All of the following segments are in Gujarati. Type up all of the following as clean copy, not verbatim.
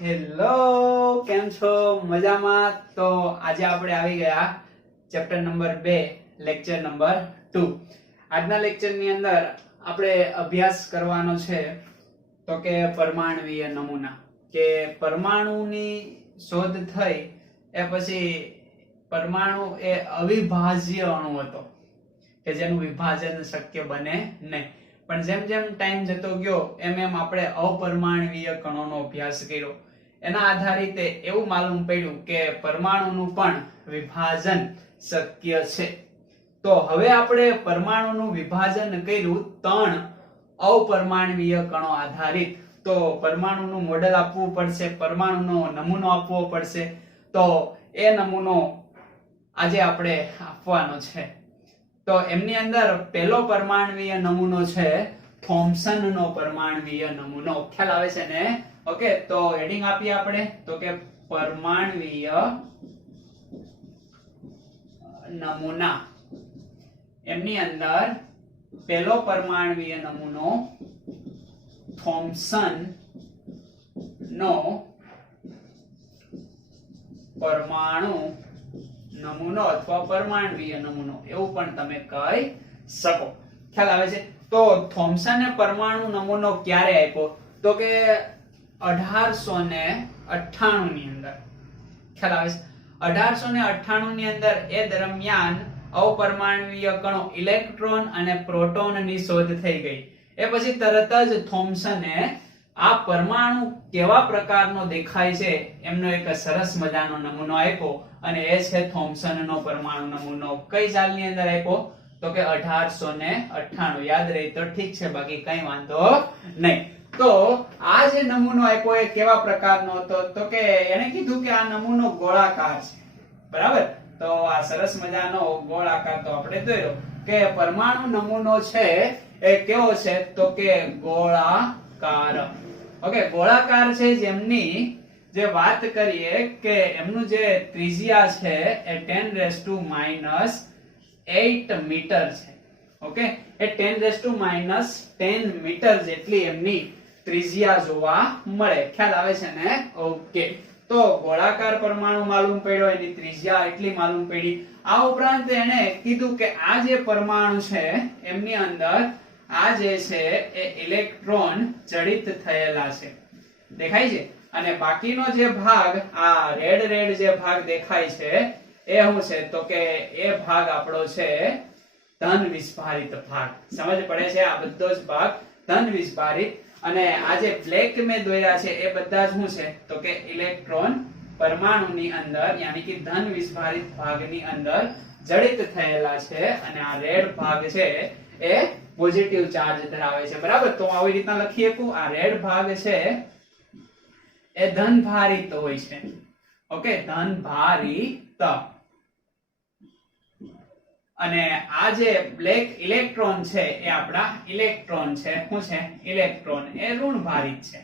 હેલો, કેમ છો? મજામાં? તો આજે આપણે આવી ગયા ચેપ્ટર નંબર 2 લેક્ચર નંબર 2. આજના લેક્ચરની અંદર આપણે અભ્યાસ કરવાનો છે તો કે પરમાણુવીય નમૂના. કે પરમાણુની શોધ થઈ એ પછી પરમાણુ એ અવિભાજ્ય અણુ હતો કે જેનું વિભાજન શક્ય બને નહીં. પણ જેમ જેમ ટાઈમ જતો ગયો એમ એમ આપણે અપરમાણવીય કણોનો અભ્યાસ કર્યો. એના આધારિત એવું માલુમ પડ્યું કે પરમાણુનું પણ વિભાજન શક્ય છે. તો હવે આપણે પરમાણુનું વિભાજન કર્યું 3 અપરમાણવીય કણો આધારિત. તો પરમાણુનું મોડેલ આપવું પડશે, પરમાણુનો નમૂનો આપવો પડશે. તો એ નમૂનો આજે આપણે આપવાનો છે. તો એમની અંદર પહેલો પરમાણવીય નમૂનો છે થોમ્સનનો પરમાણવીય નમૂનો. ખ્યાલ આવે છે ને? ઓકે, તો હેડિંગ આપીએ આપણે તો કે પરમાણવીય નમૂના. એમની અંદર પહેલો પરમાણવીય નમૂનો થોમ્સન નો પરમાણુ નમૂનો અથવા પરમાણવીય નમૂનો એવું પણ તમે કહી શકો. ખ્યાલ આવે છે? તો થોમ્સને પરમાણુ નમૂનો ક્યારે આપ્યો? તો કે 1898 ની અંદર. ખ્યાલ આવે છે? 1898 ની અંદર એ દરમિયાન અપરમાણવીય કણો ઇલેક્ટ્રોન અને પ્રોટોનની શોધ થઈ ગઈ. એ પછી તરત જ થોમ્સને આ પરમાણુ કેવા પ્રકારનો દેખાય છે એમનો એક સરસ મજાનો નમૂનો આપ્યો અને એ છે થોમ્સનનો પરમાણુ નમૂનો. કઈ સાલની અંદર આપ્યો? તો કે 1898. યાદ રહી તો ઠીક છે, બાકી કઈ વાંધો નહીં. તો આ જે નમૂનો આપ્યો એ કેવા પ્રકારનો હતો? તો કે એને કીધું કે આ નમૂનો ગોળાકાર છે. બરાબર? તો આ સરસ મજાનો ગોળાકાર તો આપણે દોર્યો કે પરમાણુ નમૂનો છે એ કેવો છે? તો કે ગોળાકાર. ઓકે, ગોળાકાર છે. જેમની જે વાત કરીએ કે એમનું જે ત્રિજ્યા છે એ 10⁻⁸ મીટર છે. ઓકે, એ 10⁻⁻10 મીટર જેટલી એમની ત્રિજ્યા જોવા મળે. ખ્યાલ આવે છે ને? ઓકે, તો ગોળાકાર પરમાણુ માલુમ પડ્યો, એની ત્રિજ્યા એટલી માલુમ પડી. આ ઉપરાંત એને કીધું કે આ જે પરમાણુ છે એમની અંદર આ જે છે એ ઇલેક્ટ્રોન જડિત થયેલા છે. દેખાય છે? અને બાકીનો જે ભાગ, આ રેડ જે ભાગ દેખાય છે એ શું છે? તો કે એ ભાગ આપણો છે ધન વિસ્ફારિત ભાગ. સમજ પડે છે? આ બધો જ ભાગ ધન વિસ્ફારિત. અને આ જે બ્લેક મેં દોર્યા છે એ બધા શું છે? તો કે ઇલેક્ટ્રોન પરમાણુની અંદર યાની કે ધન વિસ્ફારિત ભાગની અંદર જડિત થયેલા છે અને આ રેડ ભાગ છે એ પોઝિટિવ ચાર્જ ધરાવે છે. બરાબર? તો આવી રીતના લખી શકું. આ રેડ ભાગ છે એ ધન ભારિત હોય છે. ઓકે, ધન ભારિત. અને આ જે બ્લેક ઇલેક્ટ્રોન છે એ આપણા ઇલેક્ટ્રોન છે. શું છે? ઇલેક્ટ્રોન એ ઋણ ભારિત છે.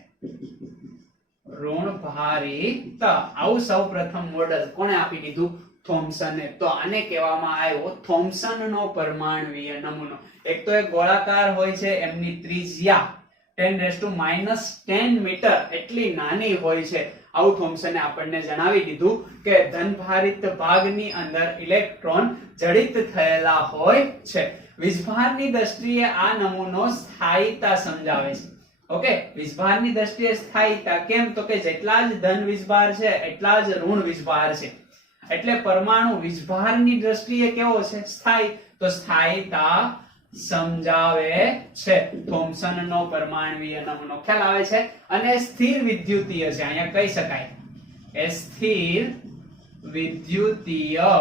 ઋણ ભારિત. આવું સૌપ્રથમ મોડેલ કોણે આપી દીધું? થોમ્સને. તો આને કહેવામાં આવ્યો થોમ્સનનો પરમાણુવીય નમૂનો. એક તો એ ગોળાકાર હોય છે, એમની ત્રિજ્યા 10⁻⁻10 મીટર એટલી નાની હોય છે. આવું થોમ્સને આપણને જણાવી દીધું કે ધનભારિત ભાગની અંદર ઇલેક્ટ્રોન જડિત થયેલા હોય છે. વિસ્ભારની દ્રષ્ટિએ આ નમૂનો સ્થાયીતા સમજાવે છે. ઓકે, વિસ્ભારની દ્રષ્ટિએ સ્થાયીતા કેમ? તો કે જેટલા જ ધન વિસ્ભાર છે એટલા જ ઋણ વિસ્ભાર છે. એટલે પરમાણુ વિસ્ભારની દ્રષ્ટિએ કેવો છે? સ્થાયી. તો સ્થાયીતા સમજાવે છે થોમ્સનનો પરમાણુવીય નમૂનો. ખ્યાલ આવે છે? અને સ્થિર વિદ્યુતીય છે. અહીંયા કહી શકાય એ સ્થિર વિદ્યુતીય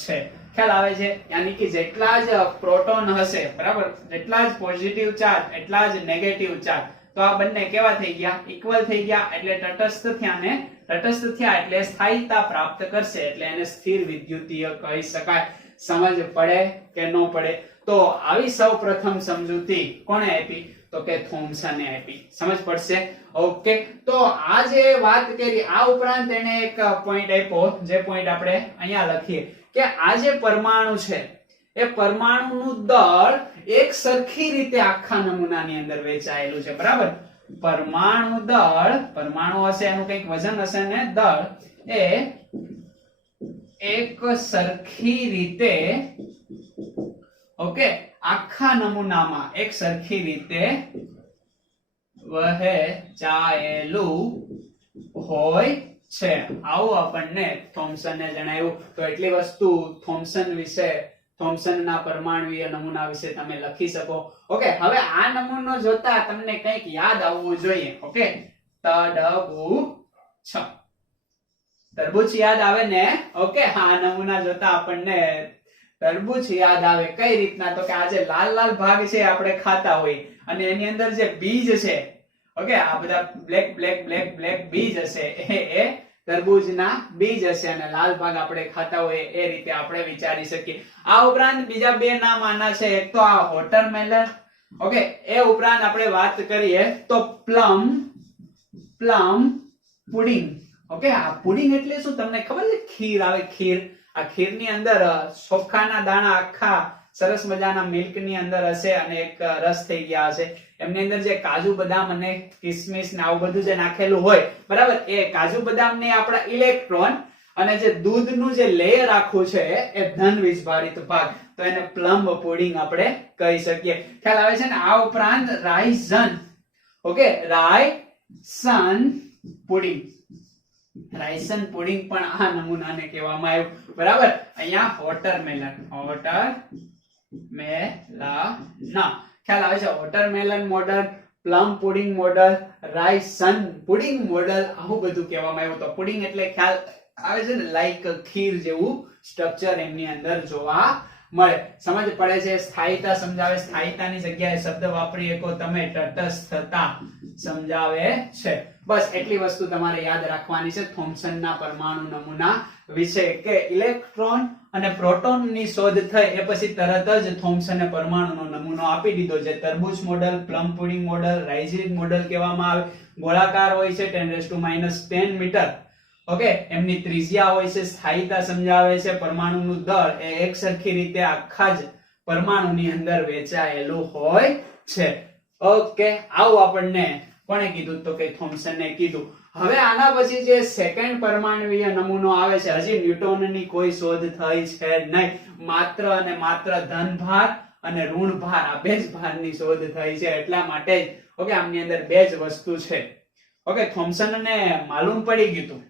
છે. ખ્યાલ આવે છે? યાની કે જેટલા જ પ્રોટોન હશે, બરાબર, જેટલા જ પોઝિટિવ ચાર્જ એટલા જ નેગેટિવ ચાર્જ. તો આ બંને કેવા થઈ ગયા? ઇક્વલ થઈ ગયા. એટલે તટસ્થ થયા ને તટસ્થ થયા એટલે સ્થાયીતા પ્રાપ્ત કરશે. એટલે એને સ્થિર વિદ્યુતીય કહી શકાય. સમજ પડે કે ન પડે? તો આવી સૌપ્રથમ સમજૂતી કોણે આપી? તો કે થોમ્સને આપી. સમજ પડશે? ઓકે, તો આ જે વાત કરી આ ઉપરાંત એને એક પોઈન્ટ આપ્યો, જે પોઈન્ટ આપણે અહીંયા લખીએ કે આ જે પરમાણુ છે એ પરમાણુનું દળ એક સરખી રીતે આખા નમૂનાની અંદર વહેંચાયેલું છે. બરાબર? પરમાણુ દળ, પરમાણુ હશે એનું કંઈક વજન હશે ને દળ એ એક સરખી રીતે ઓકે આખા નમૂનામાં એક સરખી રીતે વહેંચાયેલું હોય છે, આવું આપણને થોમ્સને જણાવ્યું. તો એટલી વસ્તુ થોમ્સન વિશે, થોમ્સનના પરમાણુય નમૂના વિશે તમે લખી શકો. ઓકે, હવે આ નમૂનો જોતા તમને કંઈક યાદ આવવું જોઈએ. ઓકે, તરબૂચ યાદ આવે ને? ઓકે, આ નમૂના જોતા આપણને તરબૂચ યાદ આવે. કઈ રીતના? તો કે આ જે લાલ લાલ ભાગ છે આપણે ખાતા હોય અને એની અંદર જે બીજ છે, ઓકે, આ બધા બ્લેક બ્લેક બ્લેક બ્લેક બીજ હશે એ તરબૂચના બીજ હશે અને લાલ ભાગ આપણે ખાતા હોય એ રીતે આપણે વિચારી શકીએ. આ ઉપરાંત બીજા બે નામ આના છે. એક તો આ વોટરમેલન, ઓકે, એ ઉપરાંત આપણે વાત કરીએ તો પ્લમ પુડિંગ. ઓકે, આ પુડિંગ એટલે શું તમને ખબર છે? ખીર આવે, ખીર. આ ખીરની અંદર ચોખાના દાણા આખા સરસ મજાના મિલ્ક ની અંદર હશે અને એક રસ થઈ ગયા હશે. એમની અંદર જે કાજુ બદામ અને કિસમિસ ને આવું બધું જે નાખેલું હોય, બરાબર, એ કાજુ બદામ ને આપણા ઇલેક્ટ્રોન અને જે દૂધનું જે લેયર આખું છે એ ધન વીજભારિત ભાગ, તો એને પ્લમ પુડિંગ આપણે કહી શકીએ. ખ્યાલ આવે છે ને? આ ઉપરાંત રાઈઝન, ઓકે, રાઈસન પુડિંગ, રાઈસન પુડિંગ પણ આ નમૂનાને કહેવામાં આવ્યું. બરાબર, અહીંયા વોટરમેલન, ખ્યાલ આવે છે? Watermelon model, plum pudding model, raisin pudding model, આવું બધું કહેવામાં આવ્યું. તો પુડિંગ એટલે ખ્યાલ આવે છે ને, લાઈક ખીર જેવું સ્ટ્રક્ચર એમની અંદર જોવા મળે. સમજ પડે છે? સ્થાયીતા સમજાવે, સ્થાયીતાની જગ્યાએ શબ્દ વાપરી શકો તમે, તટસ્થતા સમજાવે છે. બસ એટલી વસ્તુ તમારે યાદ રાખવાની છે થોમ્સનના પરમાણુ નમૂના વિશે, કે ઇલેક્ટ્રોન અને પ્રોટોનની શોધ થઈ એ પછી તરત જ થોમ્સને પરમાણુનો નમૂનો આપી દીધો. જે તરબૂચ model, plum pudding model, raisin model કહેવામાં આવે. ગોળાકાર હોય છે, 10⁻10 મીટર. ઓકે, એમની ત્રિજ્યા હોય છે, સ્થાયીતા સમજાવે છે, પરમાણુનું દળ એ એક સરખી રીતે આખા જ પરમાણુની અંદર વહેંચાયેલું હોય છે. ઓકે, આવું આપણને કોણે કીધું? તો કે થોમ્સને કીધું. હવે આના પછી જે સેકન્ડ પરમાણુય નમૂનો આવે છે, હજી ન્યૂટનની કોઈ શોધ થઈ છે નહીં. માત્ર અને માત્ર ધનભાર અને ઋણભાર, આ બે જ ભારની શોધ થઈ છે. એટલા માટે જ ઓકે આમની અંદર બે જ વસ્તુ છે. ઓકે, થોમ્સનને માલુમ પડી ગયું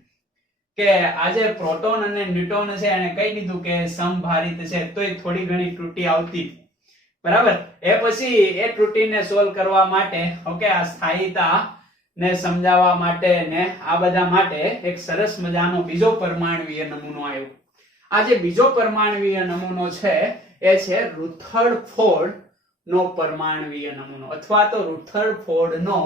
કે આ જે પ્રોટોન અને ન્યુટ્રોન છે એને કહી દીધું કે સમભારિત છે, તો એ થોડી ઘણી ત્રુટિ આવતી. બરાબર, એ પછી એ ત્રુટિને સોલ્વ કરવા માટે, ઓકે, આ સ્થાયીતા ને સમજાવવા માટે ને આ બધા માટે એક સરસ મજાનો બીજો પરમાણુય નમૂનો આવ્યો. આ જે બીજો પરમાણુય નમૂનો છે એ છે રુથરફોર્ડ નો પરમાણુય નમૂનો, અથવા તો રુથરફોર્ડ નો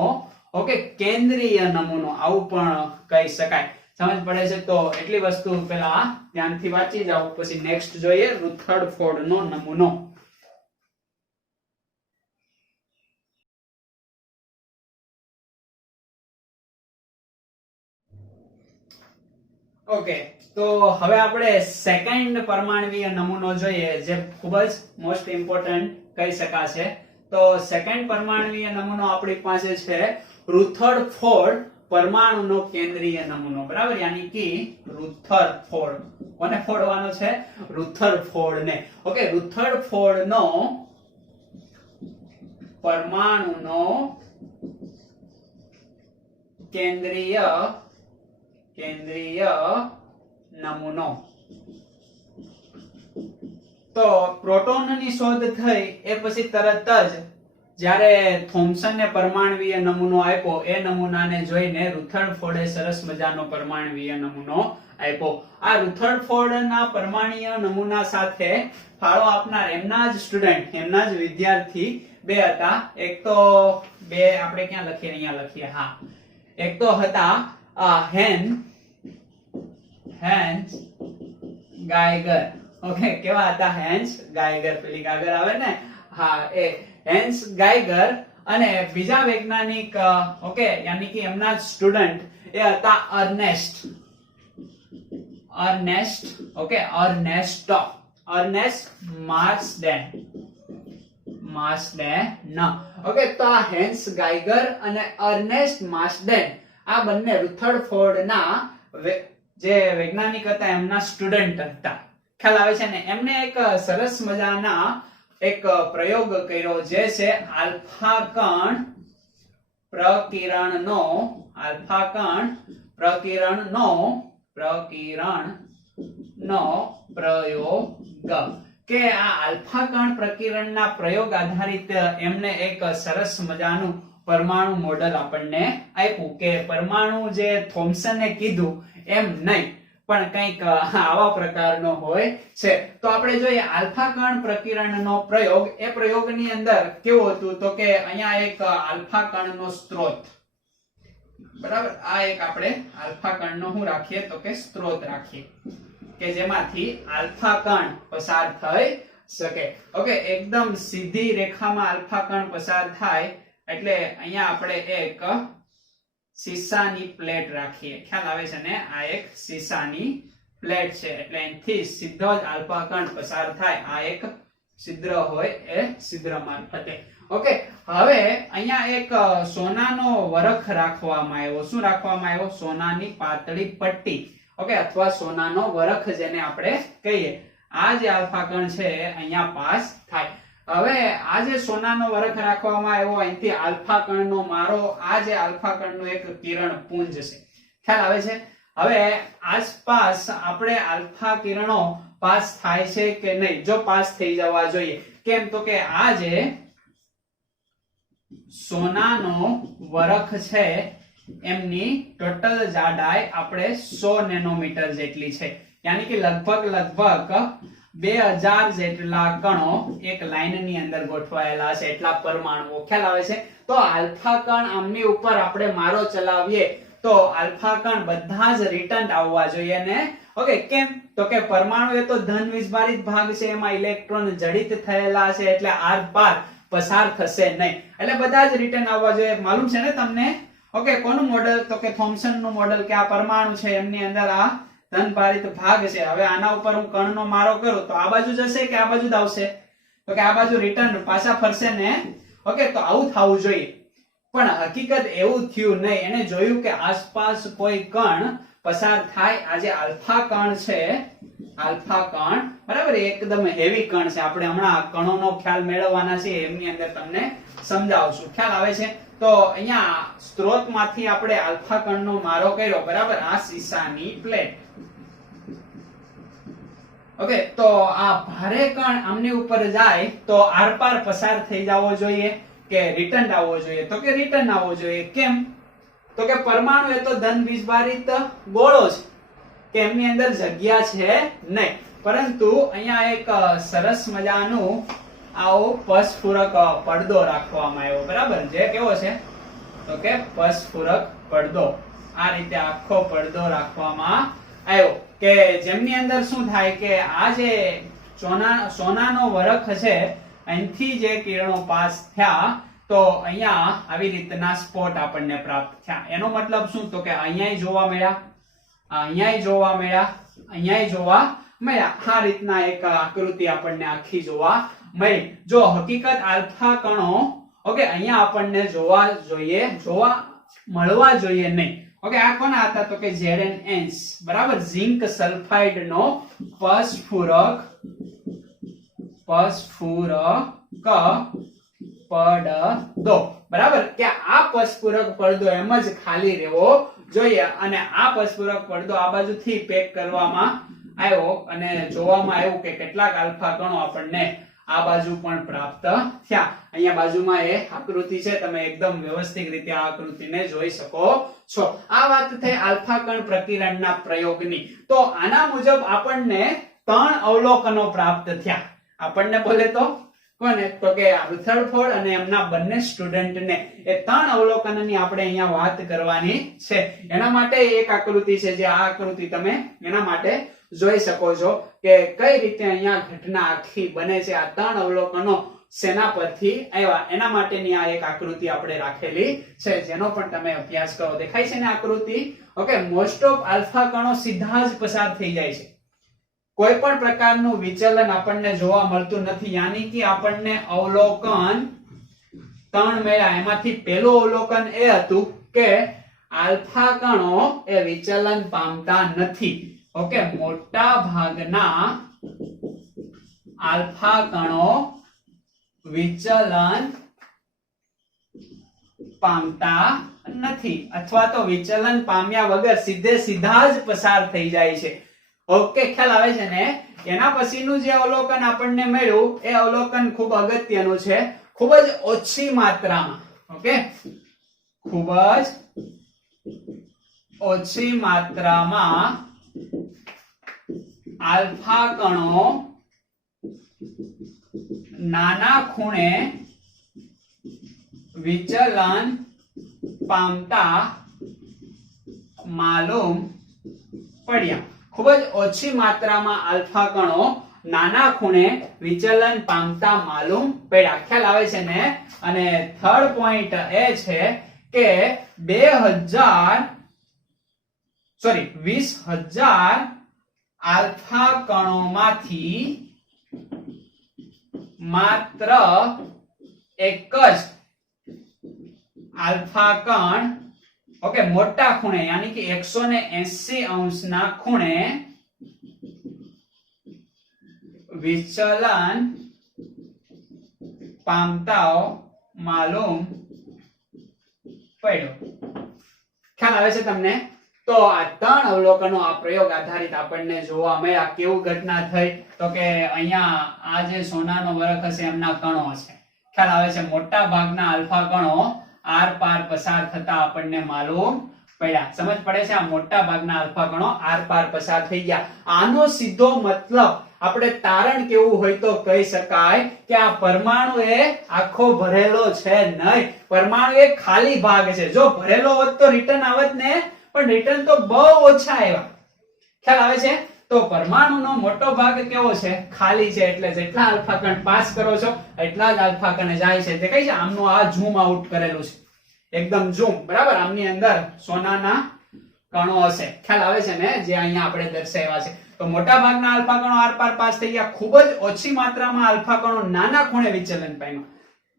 ઓકે કેન્દ્રીય નમૂનો, આવું પણ કહી શકાય. સમજ પડે છે? તો એટલી વસ્તુ પેલા ધ્યાનથી વાંચી જાઓ, પછી નેક્સ્ટ જોઈએ રુથરફોર્ડ નો નમૂનો. ઓકે, તો હવે આપણે સેકન્ડ પરમાણુય નમૂનો જોઈએ, જે ખૂબ જ મોસ્ટ ઇમ્પોર્ટન્ટ કહી શકાશે. તો સેકન્ડ પરમાણુય નમૂનો આપણી પાસે છે રુથરફોર્ડ પરમાણુનો કેન્દ્રીય નમૂનો. બરાબર, યાની કે રુથરફોર્ડ. કોને ફોડવાનો છે? રુથરફોર્ડ ને. ઓકે, રુથરફોર્ડ નો પરમાણુનો કેન્દ્રીય નમૂનો. તો પ્રોટોનની શોધ થઈ એ પછી તરત જ જ્યારે થોમ્સને પરમાણુય નમૂનો આપ્યો, એ નમૂનાને જોઈને રુથરફોર્ડે સરસ મજાનો પરમાણુય નમૂનો આપ્યો. આ રુથરફોર્ડના પરમાણુય નમૂના સાથે ફાળો આપનાર એમના જ સ્ટુડન્ટ, એમના જ વિદ્યાર્થી બે હતા. એક તો બે આપણે ક્યાં લખીએ? અહીંયા લખીએ. હા, એક તો હતા હેન્સ ગાયગર. ઓકે, કેવા હતા? હેન્સ ગાયગર. પેલી ગાગર આવે ને, હા, એ હેન્સ ગાયગર. અને બીજા વૈજ્ઞાનિક ઓકે યાની કે એમના સ્ટુડન્ટ એ હતા Ernest. Okay, Ernest Marsden. Marsden. Okay, તો આ હેન્સ ગાઈગર અને અર્નેસ્ટ માર્સડેન આ બંને રુથરફોર્ડના જે વૈજ્ઞાનિક હતા એમના સ્ટુડન્ટ હતા. ખ્યાલ આવે છે ને? એમને એક સરસ મજાના એક પ્રયોગ કર્યો જે છે આલ્ફા કણ પ્રકિરણનો પ્રયોગ. કે આ આલ્ફા કણ પ્રકિરણના પ્રયોગ આધારિત એમને એક સરસ મજાનું પરમાણુ મોડેલ આપણને આપ્યું. કે પરમાણુ જે થોમ્સને કીધું એમ નહીં, પણ કંઈક આવા પ્રકારનો હોય છે. તો આપણે જોઈએ આલ્ફા કણ પ્રકિરણનો પ્રયોગ. એ પ્રયોગની અંદર કેવું હતું તો કે અહીંયા એક આલ્ફા કણનો સ્ત્રોત, બરાબર, આ એક આપણે આલ્ફા કણનો શું રાખીએ તો કે સ્ત્રોત રાખીએ કે જેમાંથી આલ્ફા કણ પસાર થઈ શકે. ઓકે, એકદમ સીધી રેખામાં આલ્ફા કણ પસાર થાય એટલે અહીંયા આપણે એક સીસાની પ્લેટ રાખીએ. ખ્યાલ આવે છે ને? આ એક સીસાની પ્લેટ છે એટલે અહીંથી સીધો જ આલ્ફા કણ પસાર થાય. આ એક છિદ્ર હોય એ છિદ્ર મારફતે. ઓકે, હવે અહીંયા એક સોનાનો વરખ રાખવામાં આવ્યો. શું રાખવામાં આવ્યો? સોનાની પાતળી પટ્ટી. ઓકે, અથવા સોનાનો વરખ જેને આપણે કહીએ. આ જે આલ્ફા કણ છે અહીંયા પાસ થાય. હવે આ જે સોનાનો વરખ રાખવામાં આવ્યો, અહીંથી આલ્ફા કણનો મારો, આ જે આલ્ફા કણનો એક કિરણ પુંજ છે. ખ્યાલ આવે છે? હવે આસપાસ આપણે આલ્ફા કિરણો પાસ થાય છે કે નહીં? જો પાસ થઈ જવા જોઈએ. કેમ તો કે આ જે સોનાનો વરખ છે એમની ટોટલ જાડાઈ આપણે 100 નેનોમીટર જેટલી છે. યાની કે લગભગ 2000 જેટલા કણો એક લાઈનની અંદર ગોઠવાયેલા છે, એટલા પરમાણુઓ. ખ્યાલ આવે છે? તો આલ્ફા કણ આમની ઉપર આપણે મારો ચલાવીએ તો આલ્ફા કણ બધા જ રિટર્ન આવવા જોઈએ ને. ઓકે, કેમ તો કે પરમાણુ એ તો ધન વીજભારિત ભાગ છે, એમાં ઇલેક્ટ્રોન જડિત થયેલા છે એટલે આર પાર પસાર થશે નહીં, એટલે બધા જ રિટર્ન આવવા જોઈએ. માલુમ છે ને તમને? ઓકે, કોનું મોડેલ તો કે થોમ્સનનું મોડેલ, કે આ પરમાણુ છે એમની અંદર આ ધન ભારિત ભાગ છે. હવે આના ઉપર હું કણનો મારો કરું તો આ બાજુ જશે કે આ બાજુ જ આવશે? તો કે આ બાજુ રિટર્ન પાછા ફરશે ને. ઓકે, તો આવું થવું જોઈએ, પણ હકીકત એવું થયું નહીં. એને જોયું કે આસપાસ કોઈ કણ પસાર થાય. આ જે આલ્ફા કણ છે, આલ્ફા કણ બરાબર એકદમ હેવી કણ છે. આપણે હમણાં કણોનો ખ્યાલ મેળવવાના છે, એમની અંદર તમને સમજાવશું. ખ્યાલ આવે છે? તો અહીંયા સ્ત્રોતમાંથી આપણે આલ્ફા કણનો મારો કર્યો, બરાબર, આ સીસાની પ્લેટ. ઓકે, તો આ ભારે કણ આમની ઉપર જાય તો આરપાર પસાર થઈ જવો જોઈએ કે રિટર્ન આવવો જોઈએ? તો કે રિટર્ન આવવો જોઈએ. કેમ તો કે પરમાણુ એ તો ધન વીજભારિત ગોળો છે કે એમની અંદર જગ્યા છે નહીં. પરંતુ અહીંયા એક સરસ મજાનું આવો પસફૂરક પડદો રાખવામાં આવ્યો, બરાબર, જે કેવો છે તો કે પસફૂરક પડદો. આ રીતે આખો પડદો રાખવામાં આવ્યો કે જેમની અંદર શું થાય કે આ જે સોનાનો વરખ છે અહીંથી જે કિરણો પાસ થયા તો અહીંયા આવી રીતના સ્પોટ આપણને પ્રાપ્ત થયા. એનો મતલબ શું? તો કે અહીંયાય જોવા મળ્યા, અહીંયાય જોવા મળ્યા, અહીંયાય જોવા મળ્યા. આ રીતના એક આકૃતિ આપણને આખી જોવા મળી. જો હકીકત આલ્ફા કણો ઓકે અહીંયા આપણને જોવા જોઈએ, જોવા મળવા જોઈએ નહીં. ઓકે, આ કોના હતા તો કે ZnS, બરાબર, ઝિંક સલ્ફાઇડ નો પસફૂરક પડદો, બરાબર, કે આ પસફૂરક પડદો એમ જ ખાલી રહેવો જોઈએ. અને આ પસફૂરક પડદો આ બાજુથી પેક કરવામાં આવ્યો અને જોવામાં આવ્યું કે કેટલાક આલ્ફા કણો આપણને આ બાજુ પણ પ્રાપ્ત થયા. અહીંયા બાજુમાં એ આકૃતિ છે, તમે એકદમ વ્યવસ્થિત રીતે આ આકૃતિને જોઈ શકો છો. આ વાત થઈ આલ્ફા કણ પ્રકિરણના પ્રયોગની. તો આના મુજબ આપણને 3 અવલોકનો પ્રાપ્ત થયા. આપણને બોલે તો કોને? તો કે રુથરફોર્ડ અને એમના બંને સ્ટુડન્ટને. એ 3 અવલોકનની આપણે અહીંયા વાત કરવાની છે. એના માટે એક આકૃતિ છે, જે આ આકૃતિ તમે એના માટે જોઈ શકો છો કે કઈ રીતે અહીંયા ઘટના આખી બને છે. આ 3 અવલોકનો સેના પરથી આવ્યા એના માટેની આ એક આકૃતિ આપણે રાખેલી છે, જેનો પણ તમે અભ્યાસ કરો. દેખાય છે ને આકૃતિ? ઓકે, મોસ્ટ ઓફ આલ્ફા કણો સીધા જ પસાર થઈ જાય છે. કોઈ પણ પ્રકારનું વિચલન આપણને જોવા મળતું નથી, યાની કે આપણને અવલોકન 3 મળ્યા. એમાંથી પહેલું અવલોકન એ હતું કે આલ્ફા કણો એ વિચલન પામતા નથી. ઓકે, મોટા ભાગના આલ્ફા કણો વિચલન પામતા નથી, અથવા તો વિચલન પામ્યા વગર સીધા જ પસાર થઈ જાય છે. ઓકે, ખ્યાલ આવે છે ને? એના પછીનું જે અવલોકન આપણને મળ્યું એ અવલોકન ખૂબ અગત્યનું છે. ખૂબ જ ઓછી માત્રામાં, ઓકે, ખૂબ જ ઓછી માત્રામાં આલ્ફા કણો નાના ખૂણે વિચલન પામતા માલુમ પડ્યા. ખૂબ જ ઓછી માત્રામાં આલ્ફા કણો નાના ખૂણે વિચલન પામતા માલુમ પડ્યા. ખ્યાલ આવે છે ને? અને થર્ડ પોઈન્ટ એ છે કે 20,000 આલ્ફા કણોમાંથી માત્ર એક જ આલ્ફા કણ, ઓકે, મોટા ખૂણે યાની કે 180 અંશના ખૂણે વિચલન પામતા માલુમ પડ્યો. ખ્યાલ આવે છે તમને? તો આ 3 અવલોકનો આ પ્રયોગ આધારિત આપણને જોવા મળ્યા. કેવું ઘટના થઈ? તો કે અહીંયા આ જે સોનાનો વરખ હશે એમના કણો હશે. ખ્યાલ આવે છે? મોટા ભાગના આલ્ફા કણો આર પાર પસાર થતા આપણને માલુમ પડ્યા. સમજ પડે છે? આ મોટા ભાગના આલ્ફા કણો આર પાર પસાર થઈ ગયા. આનો સીધો મતલબ આપણે તારણ કેવું હોય તો કહી શકાય કે આ પરમાણુ એ આખો ભરેલો છે નહીં, પરમાણુ એ ખાલી ભાગ છે. જો ભરેલો હોત તો રિટર્ન આવત ને, પણ રિટર્ન તો બહુ ઓછા આવ્યા. ખ્યાલ આવે છે? તો પરમાણુનો મોટો ભાગ કેવો છે? ખાલી છે. એટલે જેટલા આલ્ફા કણ પાસ કરો છો એટલા જ આલ્ફા કણ જાય છે. તે કઈ છે? આમનું આ ઝૂમ આઉટ કરેલું છે, એકદમ ઝૂમ, બરાબર. આમની અંદર સોનાના કણો હશે. ખ્યાલ આવે છે ને? જે અહીંયા આપણે દર્શાવ્યા છે. તો મોટા ભાગના આલ્ફા કણો આર પાર પાસ થઈ ગયા. ખૂબ જ ઓછી માત્રામાં આલ્ફા કણો નાના ખૂણે વિચલન પામ્યા,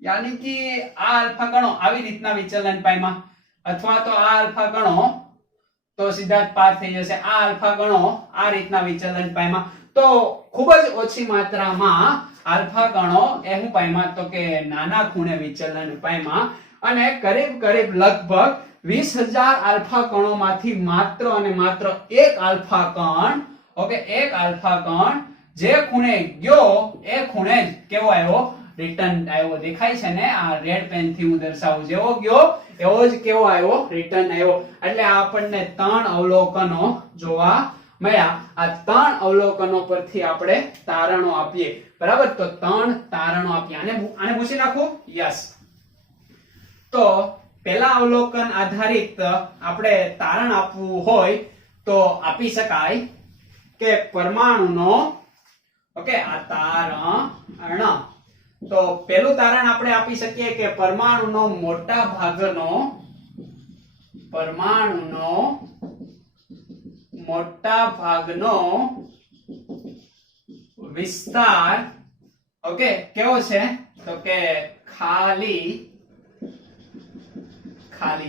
યાની કે આ આલ્ફા કણો આવી રીતના વિચલન પામ્યા, અથવા તો આ આલ્ફા કણો તો સીધા જ પાર થઈ જશે. આ આલ્ફા કણો આ રીતના વિચલન પામ્યા. તો ખૂબ જ ઓછી માત્રામાં આલ્ફા કણો એ શું પામ્યા? તો કે નાના ખૂણે વિચલન પામ્યા. અને કરીબ લગભગ 20,000 આલ્ફા કણોમાંથી માત્ર અને માત્ર એક આલ્ફા કણ, ઓકે, એક આલ્ફા કણ જે ખૂણે ગયો એ ખૂણે જ કેવો આવ્યો? રિટર્ન આવ્યો. દેખાય છે ને? આ રેડ પેન થી હું દર્શાવું. જેવો ગયો એવો જ કેવો આવ્યો? રિટર્ન આવ્યો. એટલે આપણને 3 અવલોકનો જોવા મળ્યા. આ 3 અવલોકનો પરથી આપણે તારણો આપીએ, બરાબર. તો 3 તારણો આપીએ. આને પૂછી નાખું? યસ. તો પહેલા અવલોકન આધારિત આપણે તારણ આપવું હોય તો આપી શકાય કે પરમાણુનો, ઓકે, આ તારણ. તો પહેલું તારણ આપણે આપી શકીએ કે પરમાણુનો મોટા ભાગનો વિસ્તાર, ઓકે, કેવો છે? તો કે ખાલી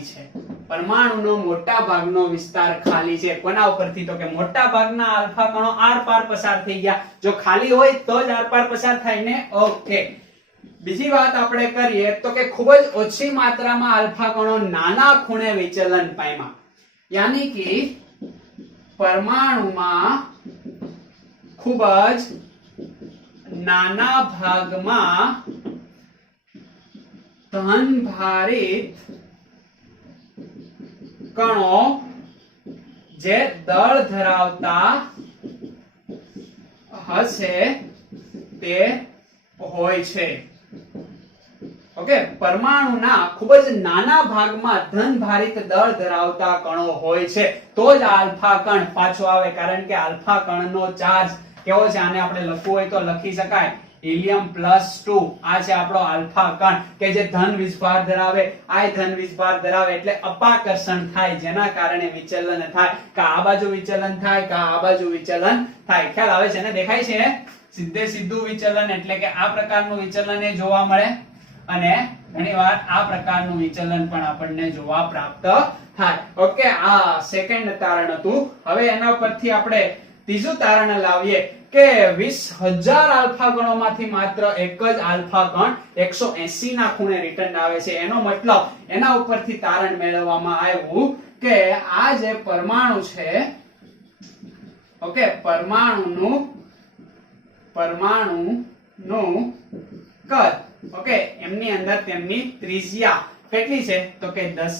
છે. પરમાણુનો મોટા ભાગનો વિસ્તાર ખાલી છે. કોના ઉપરથી? તો કે મોટા ભાગના આલ્ફા કણો આર પાર પસાર થઈ ગયા. જો ખાલી હોય તો જ આર પાર પસાર થાય ને? ઓકે. બીજી વાત આપણે કરીએ તો કે ખૂબ જ ઓછી માત્રામાં આલ્ફા કણો નાના ખૂણે વિચલન પામ્યા, યાની કે પરમાણુમાં ખૂબ જ નાના ભાગમાં ધનભારિત કણો જે દળ ધરાવતા હશે તે હોય છે. ઓકે, પરમાણુના ખૂબ જ નાના ભાગમાં ધનભારિત દળ ધરાવતા કણો હોય છે તો જ આલ્ફા કણ પાછો આવે. કારણ કે આલ્ફા કણનો ચાર્જ કેવો છે? આને આપણે લખવું હોય તો લખી શકાય હિલિયમ +2 આ છે આપણો આલ્ફા કણ કે જે ધન વીજભાર ધરાવે, આ ધન વીજભાર ધરાવે એટલે અપાકર્ષણ થાય, જેના કારણે વિચલન થાય, કે આ બાજુ વિચલન થાય, કે આ બાજુ વિચલન થાય. ખ્યાલ આવે છે ને? દેખાય છે? સીધે સીધું વિચલન એટલે કે આ પ્રકારનું વિચલન એ જોવા મળે, અને ઘણીવાર આ પ્રકારનું વિચલન પણ આપણને જોવા પ્રાપ્ત થાય. ઓકે, આ સેકન્ડ તારણ હતું. હવે એના પરથી આપણે ત્રીજું તારણ લાવીએ કે 20,000 આલ્ફા ગણોમાંથી માત્ર એક જ આલ્ફા ગણ 180 ના ખૂણે રિટર્ન આવે છે. એનો મતલબ એના ઉપરથી તારણ મેળવવામાં આવ્યું કે આ જે પરમાણુ છે, ઓકે, પરમાણુનું કદ, ઓકે, એમની અંદર તેમની ત્રિજ્યા કેટલી છે? તો કે 10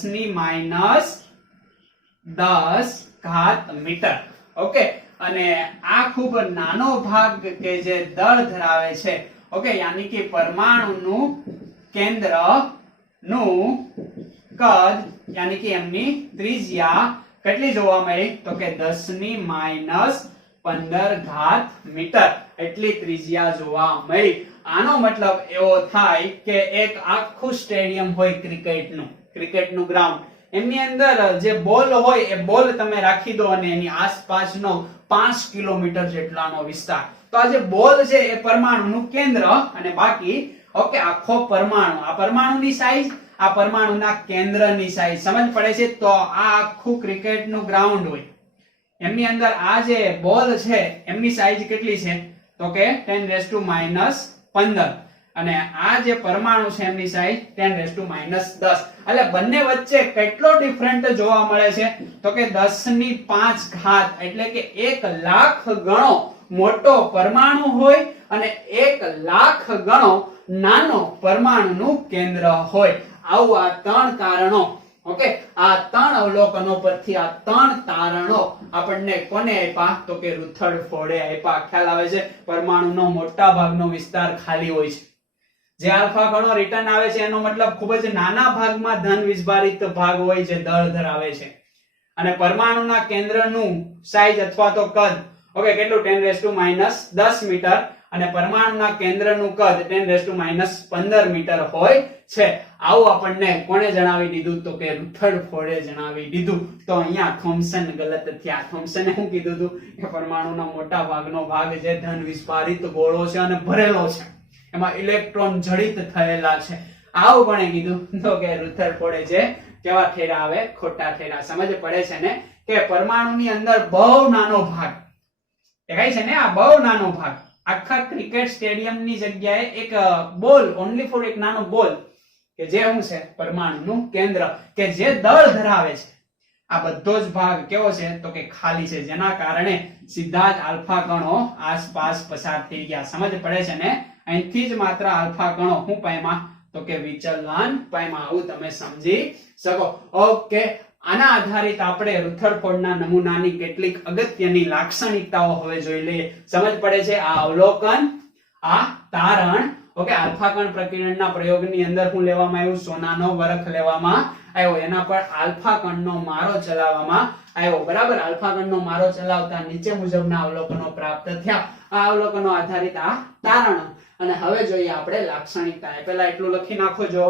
મીટર. ઓકે, અને આ ખૂબ નાનો ભાગ કે જે દળ ધરાવે છે, ઓકે, યાની કે પરમાણુનું કેન્દ્રનું કદ યાની કે એમની ત્રિજ્યા કેટલી જોવા મળી? તો કે 10 - 15 મીટર એટલી ત્રિજ્યા જોવા મળી. આનો મતલબ એવો થાય કે એક આખું સ્ટેડિયમ હોય ક્રિકેટનું ગ્રાઉન્ડ, એમની અંદર જે બોલ હોય એ બોલ તમે રાખી દો અને એની આસપાસનો 5 કિલોમીટર જેટલાનો વિસ્તાર, તો આ જે બોલ છે એ પરમાણુનું કેન્દ્ર, અને બાકી ઓકે આખો પરમાણુ, આ પરમાણુની સાઈઝ, આ પરમાણુના કેન્દ્રની સાઈઝ સમજ પડે છે? તો આ આખું ક્રિકેટનું ગ્રાઉન્ડ હોય, એમની અંદર આ જે બોલ છે એમની સાઈઝ કેટલી છે? તો કે 10⁻⁻15, અને આ જે પરમાણુ છે એમની સાઈઝ 10⁻⁻10. એટલે બંને વચ્ચે કેટલો ડિફરન્ટ જોવા મળે છે? તો કે 10⁵ એટલે કે 1,00,000 ગણો મોટો પરમાણુ હોય અને 1,00,000 ગણો નાનો પરમાણુનું કેન્દ્ર હોય. આવું આ ત્રણ કારણો, ઓકે, આ ત્રણ અવલોકનો પરથી આ ત્રણ તારણો આપણને કોને આપ્યા? તો કે રુથરફોર્ડે આપ્યા. ખ્યાલ આવે છે? પરમાણુનો મોટા ભાગનો વિસ્તાર ખાલી હોય છે, જે આલ્ફા ગણો રિટર્ન આવે છે એનો મતલબ ખૂબ જ નાના ભાગમાં ધન વીજભારિત ભાગ હોય જે દળ ધરાવે છે, અને પરમાણુના કેન્દ્રનું સાઈઝ અથવા તો કદ, ઓકે, કેટલું? 10⁻10 મીટર, અને પરમાણુના કેન્દ્રનું કદ 10⁻15 મીટર હોય છે. આવું આપણને કોણે જણાવી દીધું? તો કે રુથરફોર્ડે જણાવી દીધું. તો અહીંયા થોમ્સન ગલત થયા. થોમ્સને શું કીધું હતું? કે પરમાણુના મોટા ભાગનો ભાગ જે ધન વિસ્ફારિત ગોળો છે અને ભરેલો છે, એમાં ઇલેક્ટ્રોન જડિત થયેલા છે. આવું કોણે કીધું? તો કે રુથરફોર્ડે. જે કેવા ઠેરા આવે? ખોટા ઠેરા. સમજ પડે છે ને? કે પરમાણુની અંદર બહુ નાનો ભાગ દેખાય છે ને? આ બહુ નાનો ભાગ, આખા ક્રિકેટ સ્ટેડિયમની જગ્યાએ એક બોલ, ઓન્લી ફોર એક નાનો બોલ કે જે શું છે? પરમાણુનું કેન્દ્ર કે જે દળ ધરાવે છે, આ બધો જ ભાગ કેવો છે? તો કે ખાલી છે, જેના કારણે સીધા જ આલ્ફા ગણો આસપાસ પસાર થઈ ગયા. સમજ પડે છે ને? અહીંથી જ માત્ર આલ્ફા ગણો શું પામ્યા? તો કે વિચલન પામ્યા. આવું તમે સમજી શકો. ઓકે, આના આધારિત આપણે રુથરફોર્ડના નમૂનાની કેટલીક અગત્યની લાક્ષણિકતાઓ હવે જોઈ લઈએ. સમજ પડે છે? આ અવલોકન, આ તારણ, ઓકે, આલ્ફા કણ પ્રકીર્ણનના પ્રયોગની અંદર શું લેવામાં આવ્યું? સોનાનો વરખ લેવામાં આવ્યો, એના પર આલ્ફા કણનો મારો ચલાવવામાં આવ્યો. બરાબર? આલ્ફા કણનો મારો ચલાવતા નીચે મુજબના અવલોકનો પ્રાપ્ત થયા. આ અવલોકનો આધારિત આ તારણ. અને હવે જોઈએ આપણે લાક્ષણિકતા. પહેલા એટલું લખી નાખો. જો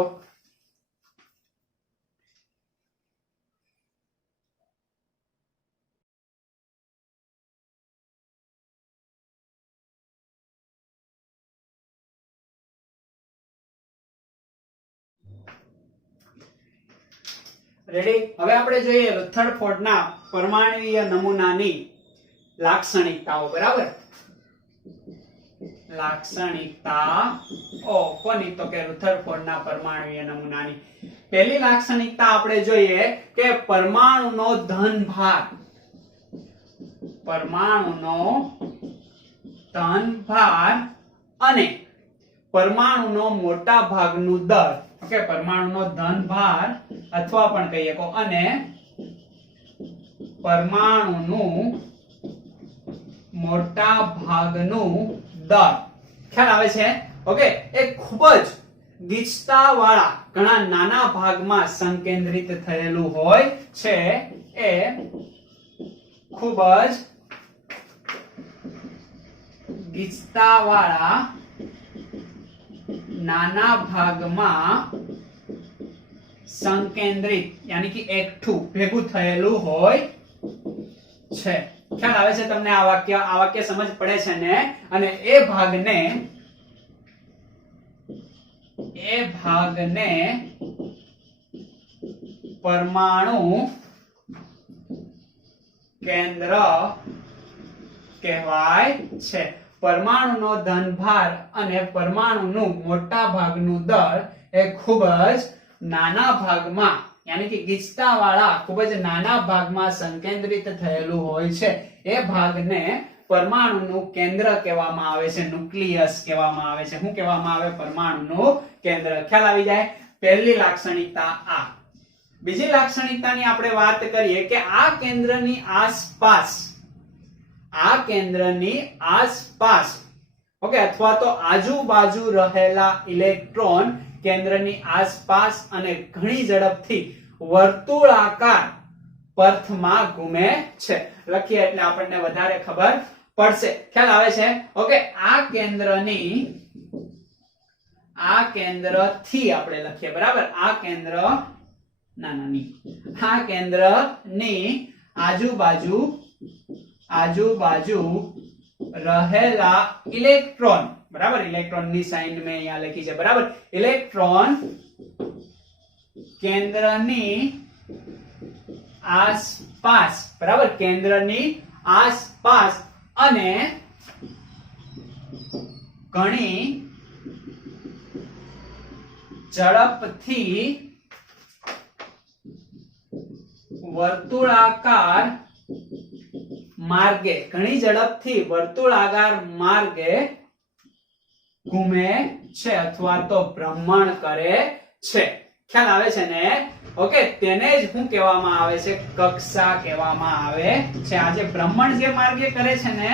રેડી? હવે આપણે જોઈએ રુથરફોર્ડના પરમાણ્વીય નમૂનાની લાક્ષણિકતાઓ. બરાબર? લાક્ષણિકતાઓ કોની? તો કે રુથરફોર્ડના પરમાણ્વીય નમૂનાની. પહેલી લાક્ષણિકતા આપણે જોઈએ કે પરમાણુનો ધનભાર, પરમાણુનો ધનભાર અને પરમાણુનો મોટા ભાગનું દળ, ઓકે, પરમાણુનો ધનભાર અથવા પણ કહીએ કો, અને પરમાણુનું મોટા ભાગનું દળ. ખ્યાલ આવે છે? ઓકે, એ ખૂબ જ ગીચતા વાળા ઘણા નાના ભાગમાં સંકેન્દ્રિત થયેલું હોય છે. એ ખૂબ જ ગીચતા વાળા નાના ભાગમાં સંકેન્દ્રિત યાની કે એકઠું ભેગું થયેલું હોય છે. ખ્યાલ આવે છે તમને? આ વાક્ય સમજ પડે છે ને? અને એ ભાગને પરમાણુ કેન્દ્ર કહેવાય છે. પરમાણુનો ધનભાર અને પરમાણુનું મોટા ભાગનું દળ એ ખૂબ જ નાના ભાગમાં યાની કે ગીચતાવાળા ખૂબ જ નાના ભાગમાં સંકેન્દ્રિત થયેલું હોય છે. એ ભાગને પરમાણુનું કેન્દ્ર કહેવામાં આવે છે, ન્યુક્લિયસ કહેવામાં આવે છે. શું કહેવામાં આવે? પરમાણુનું કેન્દ્ર. ખ્યાલ આવી જાય? પહેલી લાક્ષણિકતા આ. બીજી લાક્ષણિકતાની આપણે વાત કરીએ કે આ કેન્દ્રની આસપાસ ઓકે અથવા તો આજુબાજુ રહેલા ઇલેક્ટ્રોન કેન્દ્રની આસપાસ અને ઘણી ઝડપથી વર્તુળાકાર પથમાં ઘૂમે છે. લખીએ એટલે આપણને વધારે ખબર પડશે. ખ્યાલ આવે છે? ઓકે, આ કેન્દ્રથી આપણે લખીએ, બરાબર? આ કેન્દ્રની આજુબાજુ રહેલા ઇલેક્ટ્રોન, બરાબર? ઇલેક્ટ્રોનની સાઇન મેં અહીંયા લખી છે, બરાબર? ઇલેક્ટ્રોન કેન્દ્રની આસપાસ, બરાબર? કેન્દ્રની આસપાસ અને ઘણી ઝડપથી વર્તુળાકાર માર્ગે ઘૂમે છે અથવા તો ભ્રમણ કરે છે. ખ્યાલ આવે છે ને? ઓકે, તેને જ શું કહેવામાં આવે છે? કક્ષા કહેવામાં આવે છે. આ જે ભ્રમણ જે માર્ગે કરે છે ને,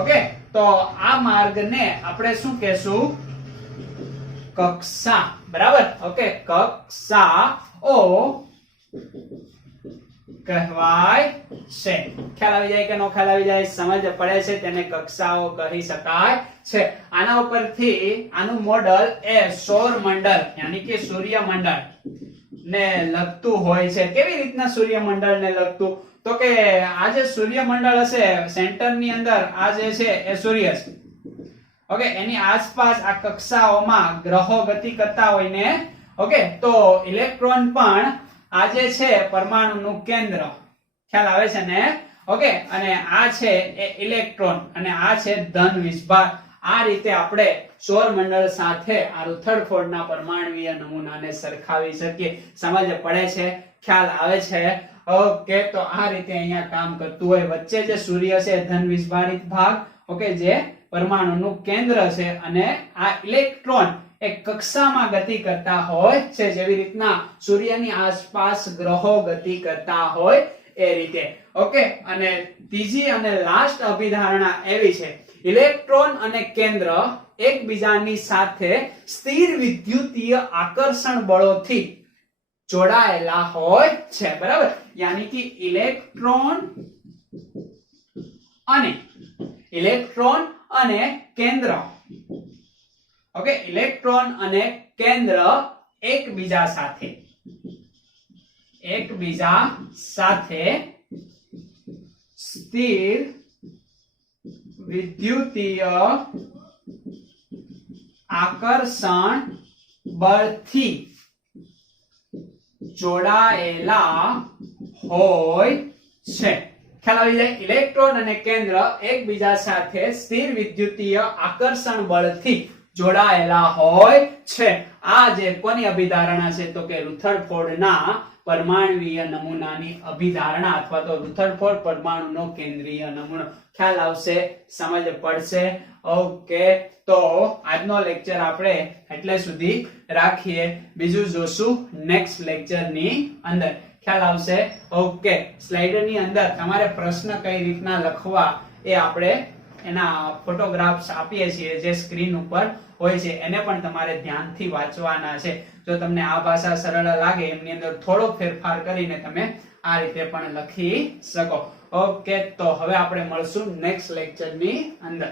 ઓકે, તો આ માર્ગને આપણે શું કહેશું? કક્ષા, બરાબર? ઓકે, કક્ષાઓ કહેવાય છે. ખ્યાલ આવી જાય કે નો ખ્યાલ આવી જાય? સમજ પડે છે? તેને કક્ષાઓ કહી શકાય છે. આના ઉપરથી આનું મોડલ એ સૌરમંડળ યાની કે સૂર્યમંડળ ને લગતું હોય છે. કેવી રીતના સૂર્યમંડળ ને લગતું? તો કે આ જે સૂર્યમંડળ હશે સેન્ટર ની અંદર, આ જે છે એ સૂર્ય છે. ઓકે, એની આસપાસ આ કક્ષાઓમાં ગ્રહો ગતિ કરતા હોય ને, ઓકે, તો ઇલેક્ટ્રોન પણ આ જે છે પરમાણુનું કેન્દ્ર. ખ્યાલ આવે છે ને? ઓકે, અને આ છે એ ઇલેક્ટ્રોન અને આ છે ધન વિસ્ભાર. આ રીતે આપણે સૌરમંડળ સાથે આ રુથરફોર્ડના પરમાણુય નમૂનાને સરખાવી શકીએ. સમજ પડે છે? ખ્યાલ આવે છે? ઓકે, તો આ રીતે અહીંયા કામ કરતું હોય. વચ્ચે જે સૂર્ય છે ધન વિસ્ભારિત ભાગ, ઓકે, જે પરમાણુનું કેન્દ્ર છે, અને આ ઇલેક્ટ્રોન એક કક્ષામાં ગતિ કરતા હોય છે, જેવી રીતના સૂર્યની આસપાસ ગ્રહો ગતિ કરતા હોય એ રીતે. ઓકે, અને ત્રીજી અને લાસ્ટ અભિધારણા એવી છે, ઇલેક્ટ્રોન અને કેન્દ્ર એકબીજાની સાથે સ્થિર વિદ્યુતીય આકર્ષણ બળોથી જોડાયેલા હોય છે, બરાબર? યાની કે ઇલેક્ટ્રોન અને કેન્દ્ર, ઓકે, ઇલેક્ટ્રોન અને કેન્દ્ર એકબીજા સાથે સ્થિર વિદ્યુતીય આકર્ષણ બળથી જોડાયેલા હોય છે. ખ્યાલ આવી જાય? ઇલેક્ટ્રોન અને કેન્દ્ર એકબીજા સાથે સ્થિર વિદ્યુતીય આકર્ષણ બળથી જોડાયેલા હોય છે. આ જે કોની અભિધારણા છે? તો કે રુથરફોર્ડના પરમાણુય નમૂનાની અભિધારણા અથવા તો રુથરફોર્ડ પરમાણુનો કેન્દ્રીય નમૂનો. ખ્યાલ આવશે? સમજ પડશે? ઓકે, તો આજનો લેક્ચર આપણે એટલે સુધી રાખીએ. બીજું જોશું નેક્સ્ટ લેક્ચરની અંદર. ખ્યાલ આવશે? ઓકે, સ્લાઇડરની અંદર તમારે પ્રશ્ન કઈ રીતના લખવા એ આપણે એના ફોટોગ્રાફ્સ આપીએ છીએ, જે સ્ક્રીન ઉપર હોય છે, એને પણ તમારે ધ્યાનથી વાંચવાના છે. જો તમને આ ભાષા સરળ લાગે એમની અંદર થોડો ફેરફાર કરીને તમે આ રીતે પણ લખી શકો. ઓકે, તો હવે આપણે મળશું નેક્સ્ટ લેક્ચરની અંદર.